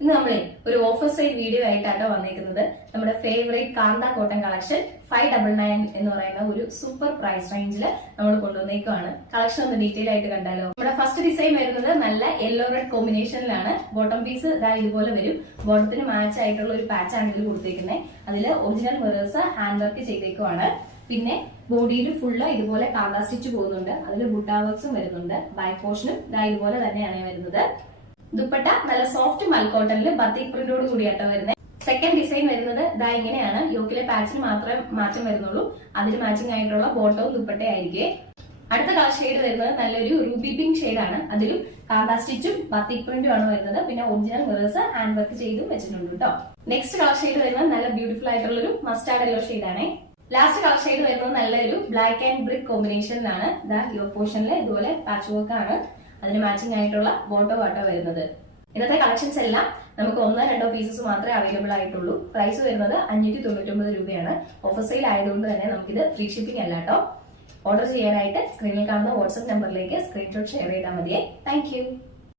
ഇന്ന് നമ്മളെ ഒരു ഓഫർ സെയിൽ വീഡിയോ ആയിട്ടാട്ടോ വന്നിരിക്കുന്നത്. നമ്മുടെ ഫേവറേറ്റ് കാന്ത കോട്ടൺ കളക്ഷൻ 599 എന്ന് പറയുന്ന ഒരു സൂപ്പർ പ്രൈസ് റേഞ്ചിൽ നമ്മൾ കൊണ്ടുവന്നേക്കുവാണ്. കളക്ഷൻ ഒന്ന് ഡീറ്റെയിൽ ആയിട്ട് കണ്ടാലോ. നമ്മുടെ ഫസ്റ്റ് ഡിസൈൻ വരുന്നത് നല്ല യെല്ലോ റെഡ് കോമ്പിനേഷനിലാണ്. ബോട്ടം പീസ് ഇതുപോലെ വരും. ബോട്ടത്തിന് മാച്ച് ആയിട്ടുള്ള ഒരു പാച്ച് ആണ് ഇതിൽ കൊടുത്തേക്കുന്നത്. അതിൽ ഒറിജിനൽ മിറേഴ്സ് ഹാൻഡ് വർക്ക് ചെയ്തേക്കുവാണ്. പിന്നെ ബോഡിയിൽ ഫുള്ള് ഇതുപോലെ കാന്ത സ്റ്റിച്ച് പോകുന്നുണ്ട്. അതിൽ ബുട്ടാ വർക്ക്സും വരുന്നുണ്ട്. ബാക്ക് പോർഷനും ഇതുപോലെ തന്നെയാണ് വരുന്നത്. ദുപ്പട്ട നല്ല സോഫ്റ്റ് മൽക്കോട്ടനിൽ ബത്തിക് പ്രിന്റോട് കൂടിയാട്ടോ വരുന്നത്. സെക്കൻഡ് ഡിസൈൻ വരുന്നത് ഇങ്ങനെയാണ്. യോക്കിലെ പാച്ചിന് മാത്രമേ മാറ്റം വരുന്നുള്ളൂ. അതിന് മാച്ചിങ് ആയിട്ടുള്ള ബോട്ടവും ദുപ്പട്ടയായിരിക്കും. അടുത്ത കളർ ഷെയ്ഡ് വരുന്നത് നല്ലൊരു റൂബി പിങ്ക് ഷെയ്ഡാണ്. അതിലും കാന്ത സ്റ്റിച്ചും ബത്തിക് പ്രിന്റും ആണ് വരുന്നത്. പിന്നെ ഒറിജിനൽ മിറേഴ്സ് ഹാൻഡ് വർക്ക് ചെയ്തും വെച്ചിട്ടുണ്ട് കേട്ടോ. നെക്സ്റ്റ് കളർ ഷെയ്ഡ് വരുന്നത് നല്ല ബ്യൂട്ടിഫുൾ ആയിട്ടുള്ള ഒരു മസ്റ്റാർഡ് യെല്ലോ ഷെയ്ഡാണ്. ലാസ്റ്റ് കളർ ഷെയ്ഡ് വരുന്നത് നല്ലൊരു ബ്ലാക്ക് ആൻഡ് ബ്രിക്ക് കോമ്പിനേഷനിലാണ്. യോ പോർഷനിൽ ഇതുപോലെ പാച്ച് വർക്ക് ആണ്. അതിന് മാച്ചിങ് ആയിട്ടുള്ള ബോട്ടോ വാട്ടോ വരുന്നത്. ഇന്നത്തെ കളക്ഷൻസ് എല്ലാം നമുക്ക് 1-2 പീസസ് മാത്രമേ അവൈലബിൾ ആയിട്ടുള്ളൂ. പ്രൈസ് വരുന്നത് 599 രൂപയാണ്. ഓഫർ സെയിൽ ആയതുകൊണ്ട് തന്നെ നമുക്കിത് ഫ്രീ ഷിപ്പിംഗ് അല്ല കേട്ടോ. ഓർഡർ ചെയ്യാനായിട്ട് സ്ക്രീനിൽ കാണുന്ന വാട്സ്ആപ്പ് നമ്പറിലേക്ക് സ്ക്രീൻഷോട്ട് ഷെയർ ചെയ്താൽ മതിയേ. താങ്ക്